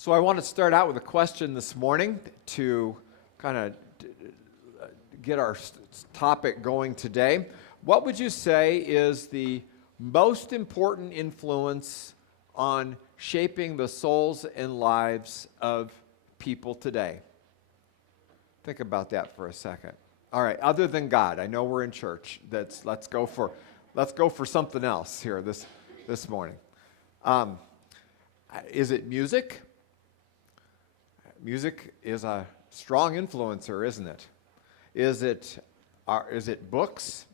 So I want to start out with a question this morning to kind of get our topic going today. What would you say is the most important influence on shaping the souls and lives of people today? Think about that for a second. All right, other than God, I know we're in church. Let's go for something else here this morning. Is it music? Music is a strong influencer, isn't it? Is it books?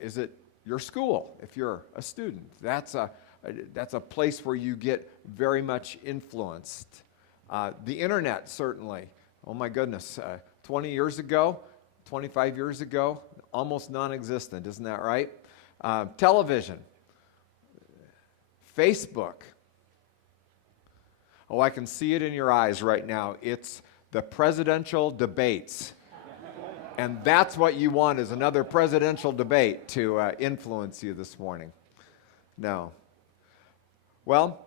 Is it your school? If you're a student, that's a place where you get very much influenced. The internet, certainly. Oh my goodness, 20 years ago, 25 years ago, almost non-existent, isn't that right? Television, Facebook. Oh, I can see it in your eyes right now. It's the presidential debates. And that's what you want, is another presidential debate to influence you this morning. No. Well,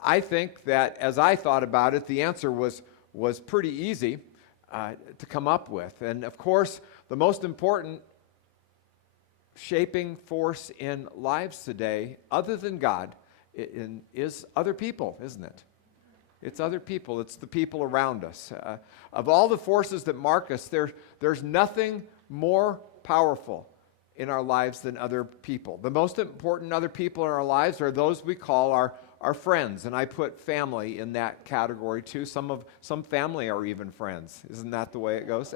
I think that as I thought about it, the answer was pretty easy to come up with. And of course, the most important shaping force in lives today, other than God, is other people, isn't it? It's other people. It's the people around us. Of all the forces that mark us, there's nothing more powerful in our lives than other people. The most important other people in our lives are those we call our friends, and I put family in that category too. Some family are even friends. Isn't that the way it goes?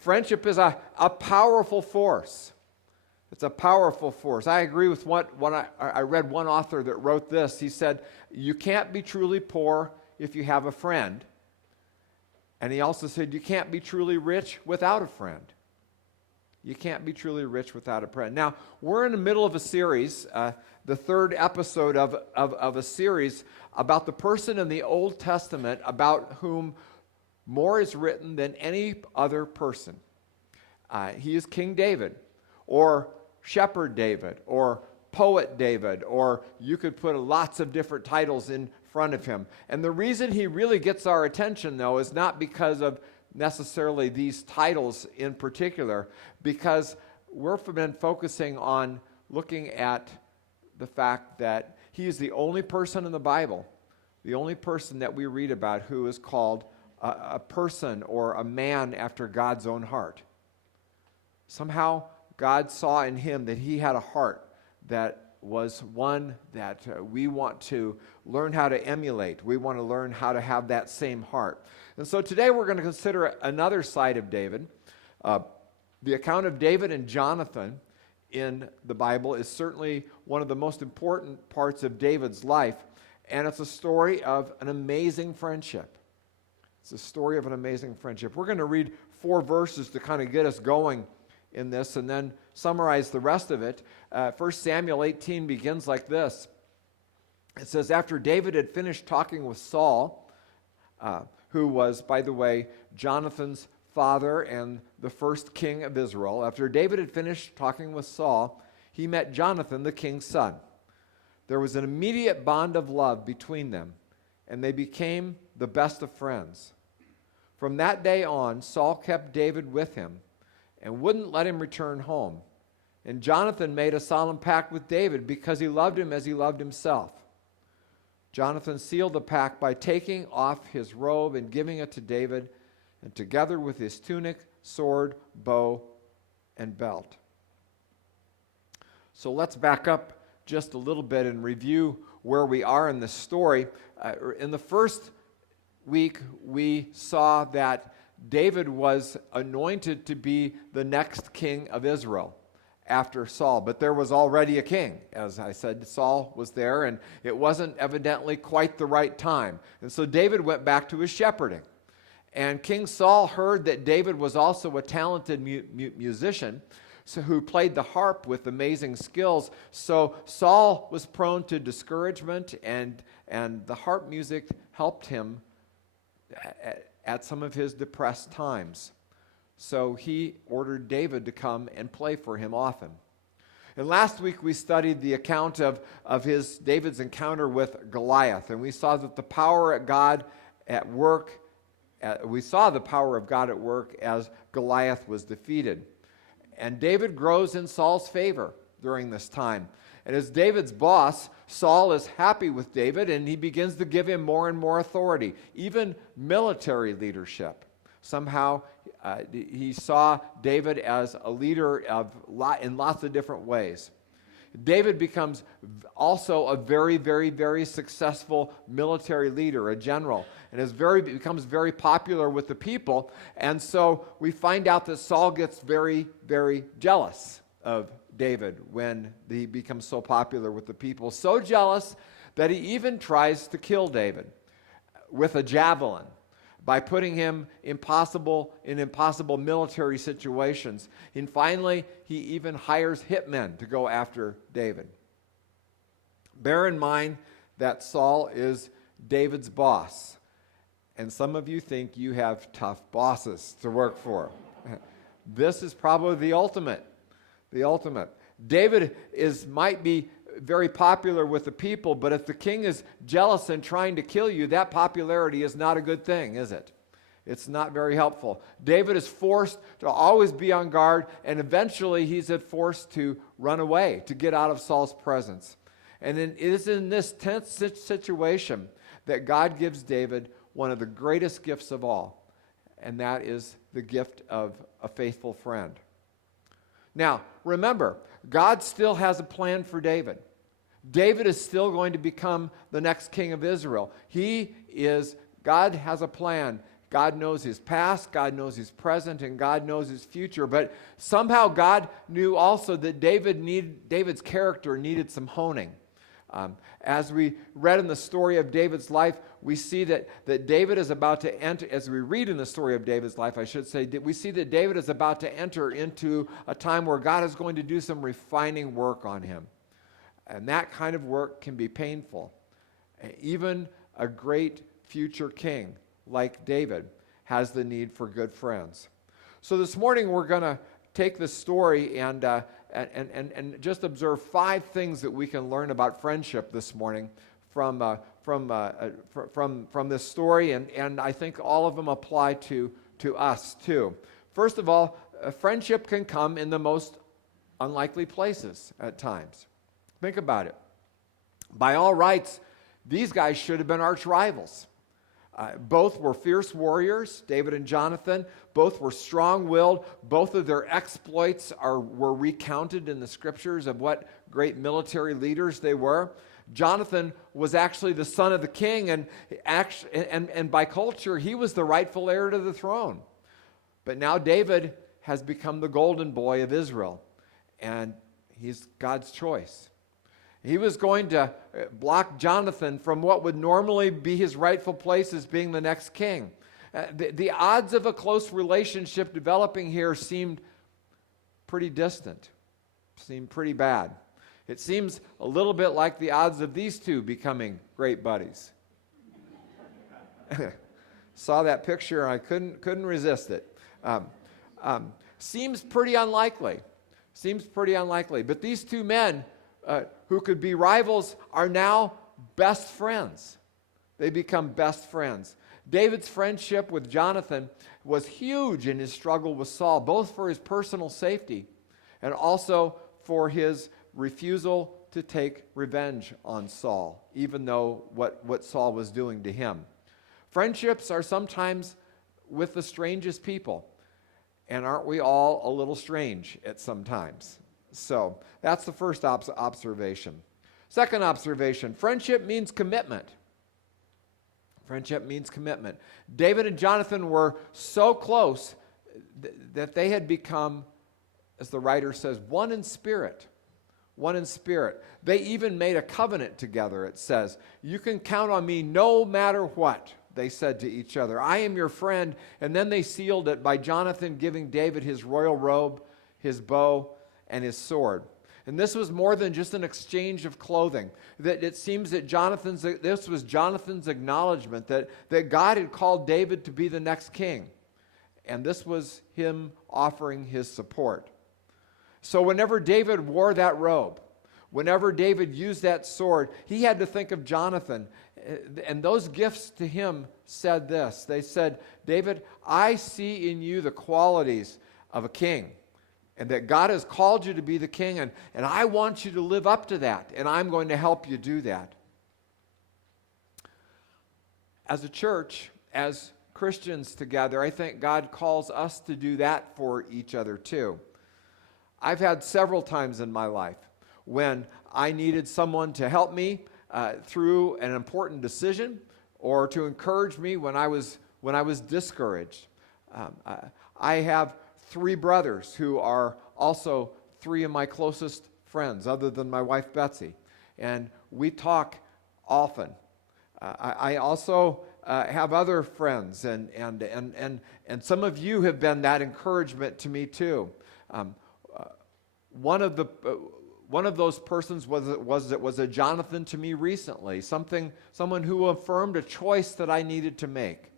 Friendship is a powerful force. It's a powerful force. I agree with what I read one author that wrote this. He said, you can't be truly poor if you have a friend. And he also said, you can't be truly rich without a friend. You can't be truly rich without a friend. Now, we're in the middle of a series, the third episode of a series about the person in the Old Testament about whom more is written than any other person. He is King David, or Shepherd David, or Poet David, or you could put lots of different titles in front of him. And the reason he really gets our attention, though, is not because of necessarily these titles in particular, because we've been focusing on looking at the fact that he is the only person in the Bible, the only person that we read about who is called a person or a man after God's own heart. Somehow, God saw in him that he had a heart that was one that we want to learn how to emulate. We want to learn how to have that same heart. And so today we're going to consider another side of David. The account of David and Jonathan in the Bible is certainly one of the most important parts of David's life, and it's a story of an amazing friendship. It's a story of an amazing friendship. We're going to read 4 verses to kind of get us going in this and then summarize the rest of it. 1 Samuel 18 begins like this. It says, after David had finished talking with Saul, who was, by the way, Jonathan's father and the first king of Israel, after David had finished talking with Saul, he met Jonathan, the king's son. There was an immediate bond of love between them, and they became the best of friends. From that day on, Saul kept David with him and wouldn't let him return home. And Jonathan made a solemn pact with David because he loved him as he loved himself. Jonathan sealed the pact by taking off his robe and giving it to David, and together with his tunic, sword, bow, and belt. So let's back up just a little bit and review where we are in this story. In the first week, we saw that David was anointed to be the next king of Israel after Saul, but there was already a king. As I said, Saul was there, and it wasn't evidently quite the right time. And so David went back to his shepherding. And King Saul heard that David was also a talented musician, who played the harp with amazing skills. So Saul was prone to discouragement, and the harp music helped him at some of his depressed times. So he ordered David to come and play for him often. And last week we studied the account of David's encounter with Goliath, and we saw that the power of God at work, we saw the power of God at work as Goliath was defeated. And David grows in Saul's favor during this time. And as David's boss, Saul is happy with David, and he begins to give him more and more authority, even military leadership. Somehow, he saw David as a leader in lots of different ways. David becomes also a very, very, very successful military leader, a general, and becomes very popular with the people. And so we find out that Saul gets very, very jealous of David when he becomes so popular with the people. So jealous that he even tries to kill David with a javelin, by putting him in impossible military situations. And finally, he even hires hitmen to go after David. Bear in mind that Saul is David's boss. And some of you think you have tough bosses to work for. This is probably the ultimate. David might be very popular with the people, but if the king is jealous and trying to kill you, that popularity is not a good thing, is it? It's not very helpful. David is forced to always be on guard, and eventually he's forced to run away, to get out of Saul's presence. And it is in this tense situation that God gives David one of the greatest gifts of all, and that is the gift of a faithful friend. Now, remember, God still has a plan for David. David is still going to become the next king of Israel. God has a plan. God knows his past, God knows his present, and God knows his future. But somehow God knew also that David's character needed some honing. As we read in the story of David's life, we see that David is about to enter, as we read in the story of David's life, I should say, we see that David is about to enter into a time where God is going to do some refining work on him. And that kind of work can be painful. Even a great future king like David has the need for good friends. So this morning we're going to take this story and just observe 5 things that we can learn about friendship this morning from this story, and I think all of them apply to us too. First of all, friendship can come in the most unlikely places at times. Think about it. By all rights, these guys should have been arch rivals. Both were fierce warriors, David and Jonathan. Both were strong-willed. Both of their exploits were recounted in the scriptures of what great military leaders they were. Jonathan was actually the son of the king, and by culture, he was the rightful heir to the throne. But now David has become the golden boy of Israel, and he's God's choice. He was going to block Jonathan from what would normally be his rightful place as being the next king. The odds of a close relationship developing here seemed pretty distant, seemed pretty bad. It seems a little bit like the odds of these two becoming great buddies. Saw that picture and I couldn't resist it. Seems pretty unlikely. But these two men who could be rivals are now best friends. They become best friends. David's friendship with Jonathan was huge in his struggle with Saul, both for his personal safety and also for his refusal to take revenge on Saul, even though what Saul was doing to him. Friendships are sometimes with the strangest people, and aren't we all a little strange at some times? So that's the first observation. Second observation, friendship means commitment. Friendship means commitment. David and Jonathan were so close that they had become, as the writer says, one in spirit. One in spirit. They even made a covenant together, it says. You can count on me no matter what, they said to each other. I am your friend. And then they sealed it by Jonathan giving David his royal robe, his bow, and his sword. And this was more than just an exchange of clothing. That it seems that this was Jonathan's acknowledgement that God had called David to be the next king. And this was him offering his support. So whenever David wore that robe, whenever David used that sword, he had to think of Jonathan. And those gifts to him said this. They said, David, I see in you the qualities of a king, and that God has called you to be the king, and I want you to live up to that, and I'm going to help you do that. As a church, as Christians together, I think God calls us to do that for each other too. I've had several times in my life when I needed someone to help me through an important decision, or to encourage me when I was discouraged. I have 3 brothers who are also 3 of my closest friends, other than my wife Betsy, and we talk often. I also have other friends, and some of you have been that encouragement to me too. One of those persons was a Jonathan to me recently, someone who affirmed a choice that I needed to make.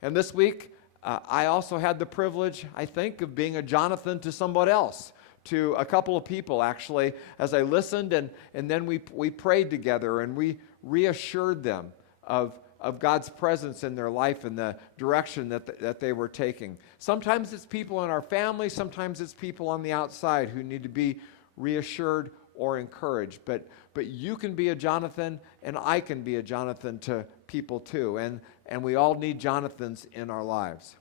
And this week, I also had the privilege, I think, of being a Jonathan to somebody else, to a couple of people actually, as I listened, and then we prayed together, and we reassured them of God's presence in their life and the direction that they were taking. Sometimes it's people in our family, sometimes it's people on the outside who need to be reassured or encouraged. But you can be a Jonathan, and I can be a Jonathan to people too. And we all need Jonathans in our lives.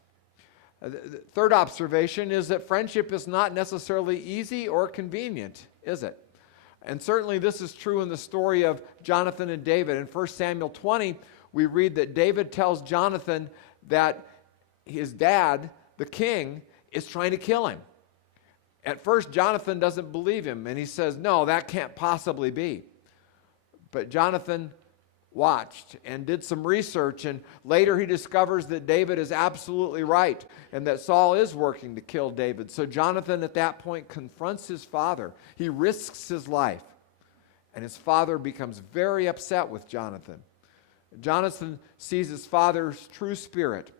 The third observation is that friendship is not necessarily easy or convenient, is it? And certainly this is true in the story of Jonathan and David. In 1 Samuel 20, we read that David tells Jonathan that his dad, the king, is trying to kill him. At first, Jonathan doesn't believe him, and he says, no, that can't possibly be. But Jonathan watched and did some research, and later he discovers that David is absolutely right and that Saul is working to kill David. So Jonathan at that point confronts his father. He risks his life, and his father becomes very upset with Jonathan. Jonathan sees his father's true spirit,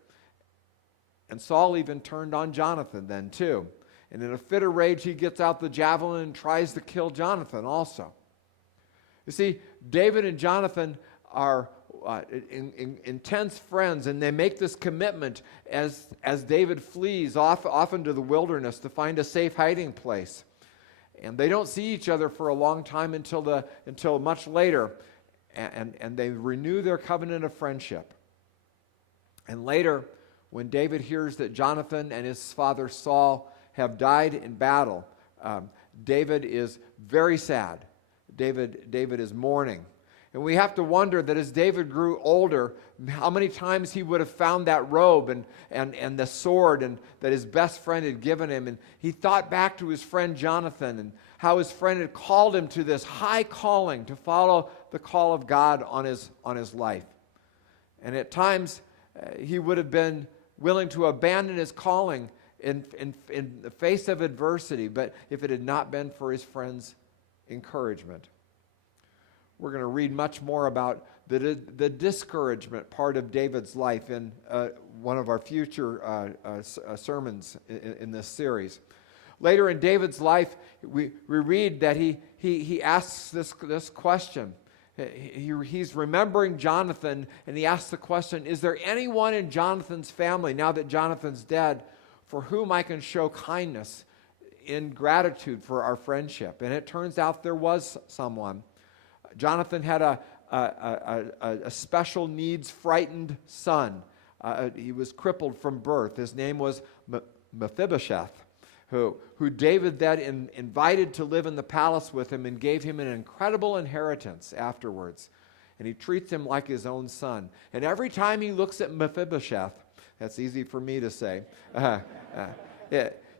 and Saul even turned on Jonathan then too. And in a fit of rage, he gets out the javelin and tries to kill Jonathan also. You see, David and Jonathan are intense friends, and they make this commitment as David flees off into the wilderness to find a safe hiding place. And they don't see each other for a long time until much later, and they renew their covenant of friendship. And later, when David hears that Jonathan and his father Saul have died in battle, David is very sad. David is mourning. And we have to wonder that as David grew older, how many times he would have found that robe and the sword and that his best friend had given him. And he thought back to his friend Jonathan and how his friend had called him to this high calling to follow the call of God on his life. And at times, he would have been willing to abandon his calling in the face of adversity, but if it had not been for his friend's encouragement. We're going to read much more about the discouragement part of David's life in one of our future sermons in this series. Later in David's life, we read that he asks this question. He's remembering Jonathan, and he asks the question, is there anyone in Jonathan's family, now that Jonathan's dead, for whom I can show kindness in gratitude for our friendship? And it turns out there was someone. Jonathan had a special needs frightened son. He was crippled from birth. His name was Mephibosheth, who David then invited to live in the palace with him and gave him an incredible inheritance afterwards. And he treats him like his own son. And every time he looks at Mephibosheth, that's easy for me to say,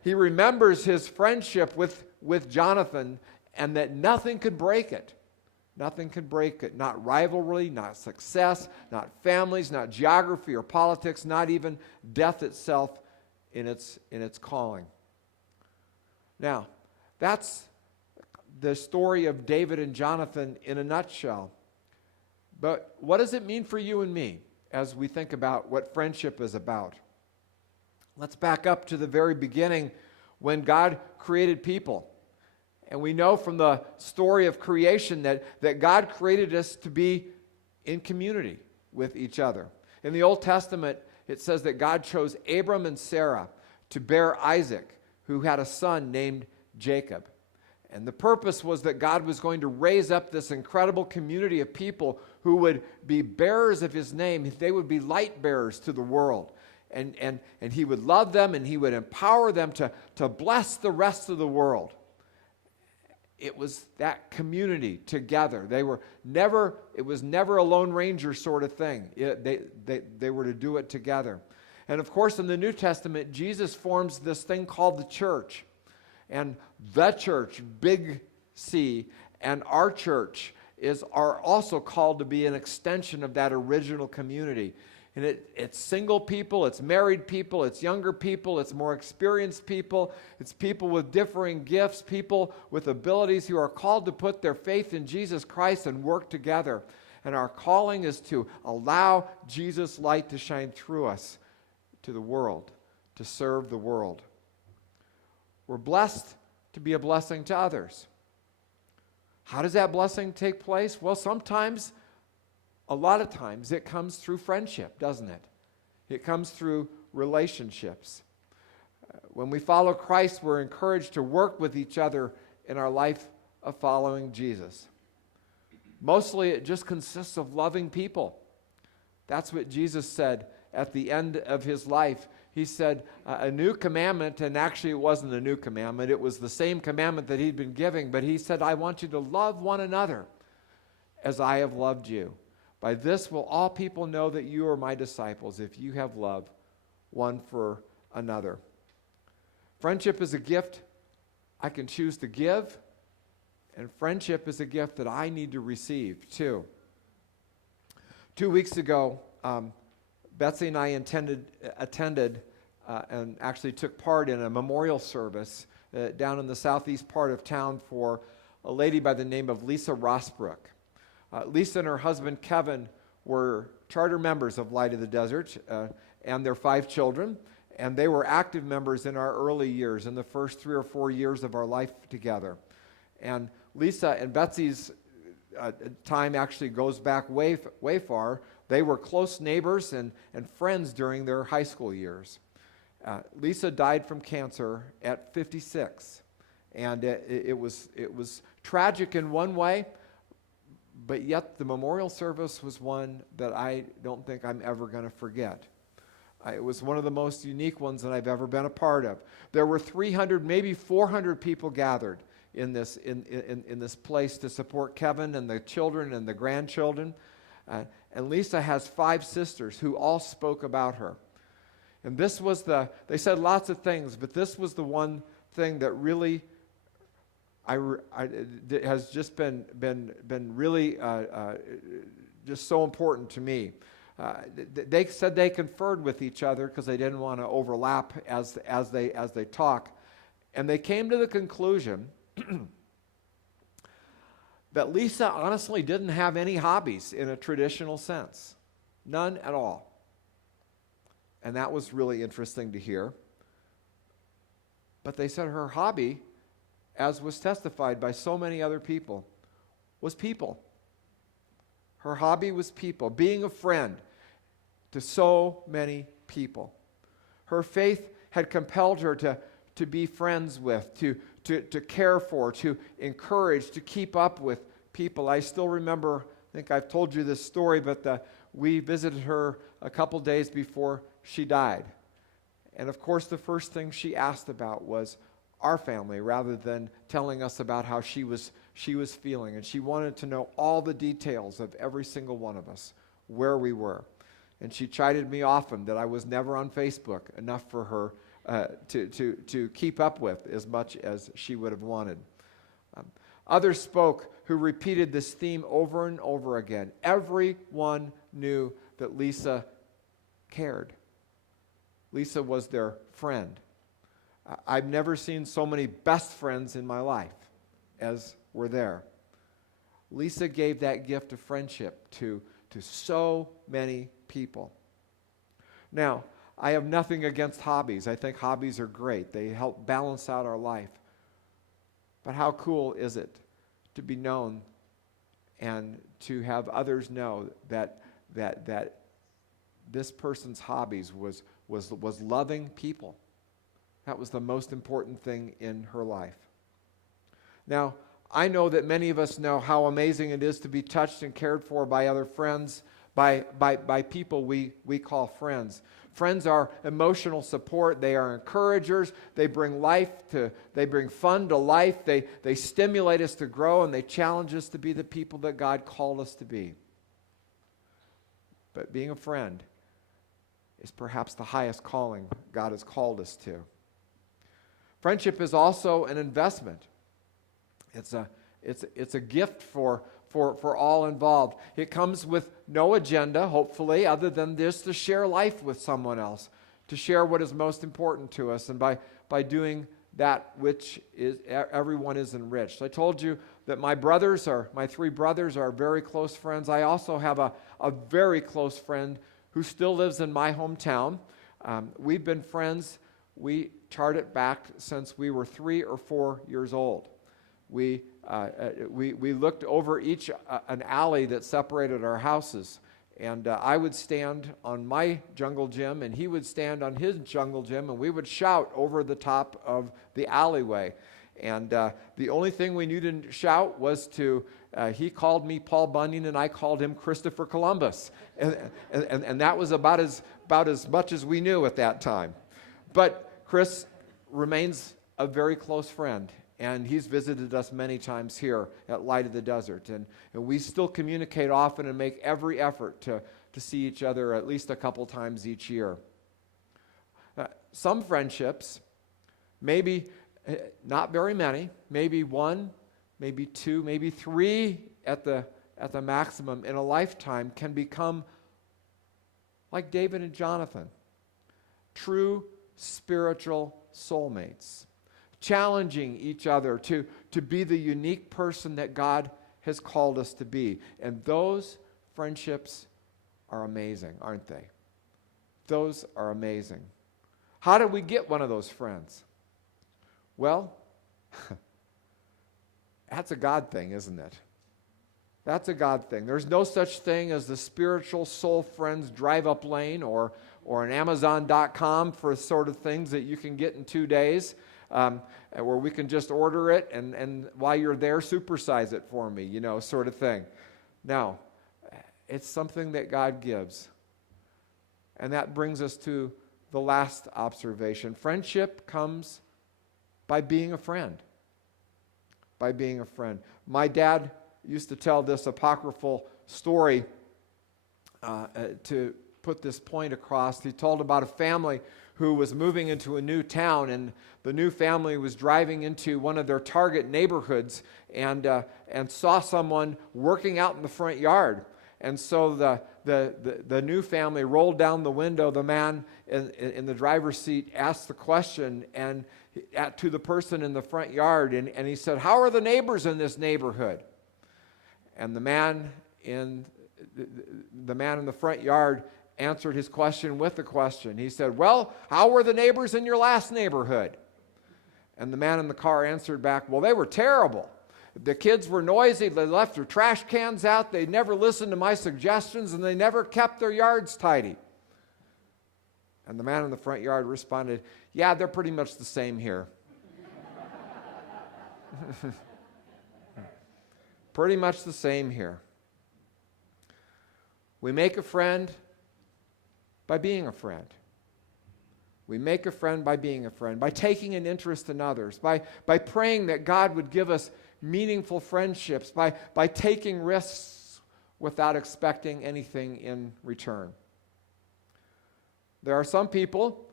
he remembers his friendship with Jonathan, and that nothing could break it. Nothing could break it. Not rivalry, not success, not families, not geography or politics, not even death itself in its calling. Now, that's the story of David and Jonathan in a nutshell. But what does it mean for you and me as we think about what friendship is about? Let's back up to the very beginning when God created people. And we know from the story of creation that God created us to be in community with each other. In the Old Testament, it says that God chose Abram and Sarah to bear Isaac, who had a son named Jacob. And the purpose was that God was going to raise up this incredible community of people who would be bearers of his name. They would be light bearers to the world. And he would love them, and he would empower them to bless the rest of the world. It was that community together. It was never a Lone Ranger sort of thing. They were to do it together. And of course, in the New Testament, Jesus forms this thing called the church. And the church, big C, and our church are also called to be an extension of that original community. And it's single people, it's married people, it's younger people, it's more experienced people, it's people with differing gifts, people with abilities who are called to put their faith in Jesus Christ and work together. And our calling is to allow Jesus' light to shine through us to the world, to serve the world. We're blessed to be a blessing to others. How does that blessing take place? Well, a lot of times, it comes through friendship, doesn't it? It comes through relationships. When we follow Christ, we're encouraged to work with each other in our life of following Jesus. Mostly, it just consists of loving people. That's what Jesus said at the end of his life. He said, a new commandment, and actually it wasn't a new commandment, it was the same commandment that he'd been giving, but he said, I want you to love one another as I have loved you. By this will all people know that you are my disciples, if you have love one for another. Friendship is a gift I can choose to give, and friendship is a gift that I need to receive too. 2 weeks ago, Betsy and I attended and actually took part in a memorial service down in the southeast part of town for a lady by the name of Lisa Rossbrook. Lisa and her husband Kevin were charter members of Light of the Desert and their 5 children, and they were active members in our early years, in the first 3 or 4 years of our life together. And Lisa and Betsy's time actually goes back way far. They were close neighbors and friends during their high school years. Lisa died from cancer at 56, and it was tragic in one way, but yet the memorial service was one that I don't think I'm ever going to forget. It was one of the most unique ones that I've ever been a part of. There were 300, maybe 400 people gathered in this place to support Kevin and the children and the grandchildren. And Lisa has 5 sisters who all spoke about her. And this was they said lots of things, but this was the one thing that really has just been really just so important to me. They said they conferred with each other because they didn't want to overlap as they talk, and they came to the conclusion that Lisa honestly didn't have any hobbies in a traditional sense, none at all, and that was really interesting to hear. But they said her hobby, as was testified by so many other people, was people. Her hobby was people, being a friend to so many people. Her faith had compelled her to be friends with, to care for, to encourage, to keep up with people. I still remember, I think I've told you this story, but we visited her a couple days before she died. And of course, the first thing she asked about was our family, rather than telling us about how she was feeling. And she wanted to know all the details of every single one of us, where we were. And she chided me often that I was never on Facebook enough for her to keep up with as much as she would have wanted. Others spoke who repeated this theme over and over again. Everyone knew that Lisa cared. Lisa was their friend. I've never seen so many best friends in my life as were there. Lisa gave that gift of friendship to so many people. Now, I have nothing against hobbies. I think hobbies are great. They help balance out our life. But how cool is it to be known and to have others know that this person's hobbies was loving people. That was the most important thing in her life. Now, I know that many of us know how amazing it is to be touched and cared for by other friends, by people we call friends. Friends are emotional support. They are encouragers. They bring fun to life. They stimulate us to grow, and they challenge us to be the people that God called us to be. But being a friend is perhaps the highest calling God has called us to. Friendship is also an investment. It's a gift for all involved. It comes with no agenda, hopefully, other than just to share life with someone else, to share what is most important to us, and by doing that which is everyone is enriched. I told you that my 3 brothers are very close friends. I also have a very close friend who still lives in my hometown. We've been friends. We charted back since we were 3 or 4 years old. We looked over an alley that separated our houses, and I would stand on my jungle gym, and he would stand on his jungle gym, and we would shout over the top of the alleyway. And the only thing we knew to shout was he called me Paul Bunyan, and I called him Christopher Columbus, and that was about as much as we knew at that time. But Chris remains a very close friend. And he's visited us many times here at Light of the Desert. And we still communicate often and make every effort to see each other at least a couple times each year. Some friendships, maybe not very many, maybe 1, maybe 2, maybe 3 at the maximum in a lifetime, can become like David and Jonathan, true spiritual soulmates, challenging each other to be the unique person that God has called us to be. And those friendships are amazing, aren't they? Those are amazing. How did we get one of those friends? Well, that's a God thing, isn't it? That's a God thing. There's no such thing as the spiritual soul friends drive-up lane or an Amazon.com for sort of things that you can get in 2 days. Where we can just order it and while you're there, supersize it for me, sort of thing. No, it's something that God gives. And that brings us to the last observation. Friendship comes by being a friend. By being a friend. My dad used to tell this apocryphal story to put this point across. He told about a family who was moving into a new town, and the new family was driving into one of their target neighborhoods and saw someone working out in the front yard. And so the new family rolled down the window. The man in the driver's seat asked the question to the person in the front yard, and he said, "How are the neighbors in this neighborhood?" And the man in the front yard answered his question with a question. He said, "Well, how were the neighbors in your last neighborhood?" And the man in the car answered back, "Well, they were terrible. The kids were noisy. They left their trash cans out. They never listened to my suggestions, and they never kept their yards tidy." And the man in the front yard responded, "Yeah, they're pretty much the same here." Pretty much the same here. We make a friend by being a friend. We make a friend by being a friend, by taking an interest in others, by praying that God would give us meaningful friendships, by taking risks without expecting anything in return. There are some people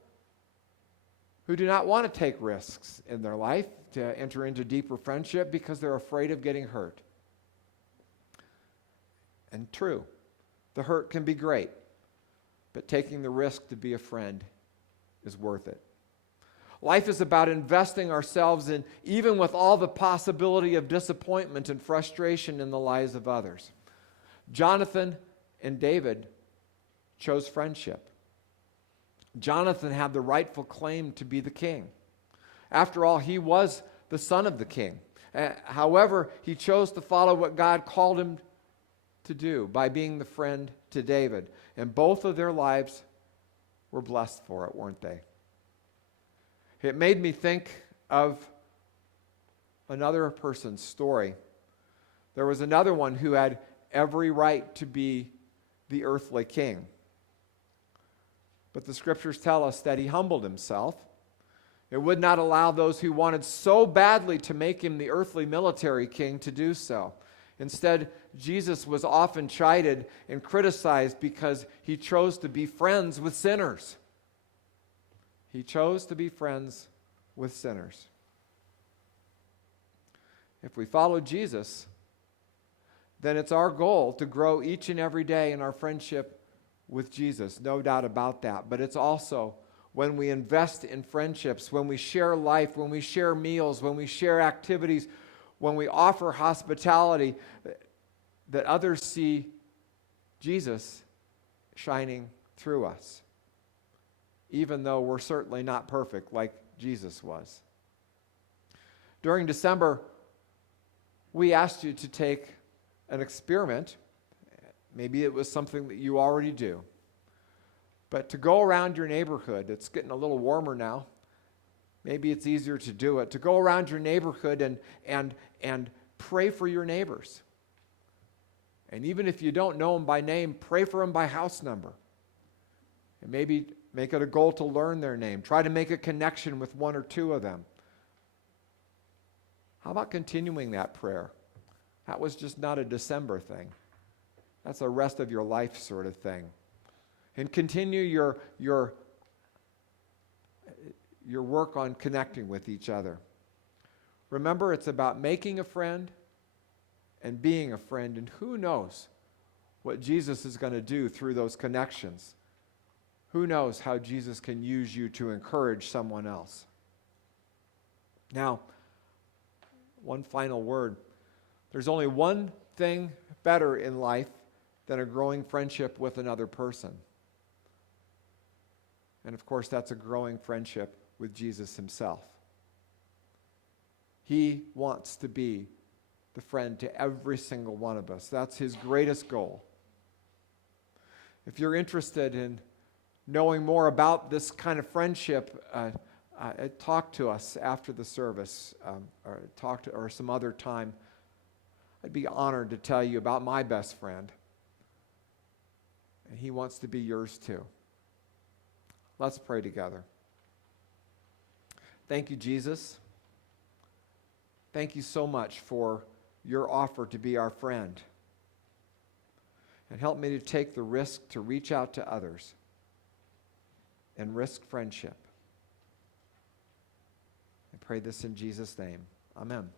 who do not want to take risks in their life to enter into deeper friendship because they're afraid of getting hurt. And true, the hurt can be great. But taking the risk to be a friend is worth it. Life is about investing ourselves in, even with all the possibility of disappointment and frustration in the lives of others. Jonathan and David chose friendship. Jonathan had the rightful claim to be the king. After all, he was the son of the king. However, he chose to follow what God called him to do by being the friend to David. And both of their lives were blessed for it, weren't they? It made me think of another person's story. There was another one who had every right to be the earthly king. But the scriptures tell us that he humbled himself. It would not allow those who wanted so badly to make him the earthly military king to do so. Instead, Jesus was often chided and criticized because he chose to be friends with sinners. He chose to be friends with sinners. If we follow Jesus, then it's our goal to grow each and every day in our friendship with Jesus, no doubt about that. But it's also when we invest in friendships, when we share life, when we share meals, when we share activities, when we offer hospitality, that others see Jesus shining through us, even though we're certainly not perfect like Jesus was. During December, we asked you to take an experiment. Maybe it was something that you already do. But to go around your neighborhood, it's getting a little warmer now. Maybe it's easier to do it. To go around your neighborhood and pray for your neighbors. And even if you don't know them by name, pray for them by house number. And maybe make it a goal to learn their name. Try to make a connection with one or two of them. How about continuing that prayer? That was just not a December thing. That's a rest of your life sort of thing. And continue your work on connecting with each other. Remember, it's about making a friend and being a friend, and who knows what Jesus is going to do through those connections. Who knows how Jesus can use you to encourage someone else. Now, one final word. There's only one thing better in life than a growing friendship with another person. And of course, that's a growing friendship with Jesus himself. He wants to be the friend to every single one of us. That's his greatest goal. If you're interested in knowing more about this kind of friendship, talk to us after the service, or some other time. I'd be honored to tell you about my best friend. And he wants to be yours too. Let's pray together. Thank you, Jesus. Thank you so much for your offer to be our friend. And help me to take the risk to reach out to others and risk friendship. I pray this in Jesus' name. Amen.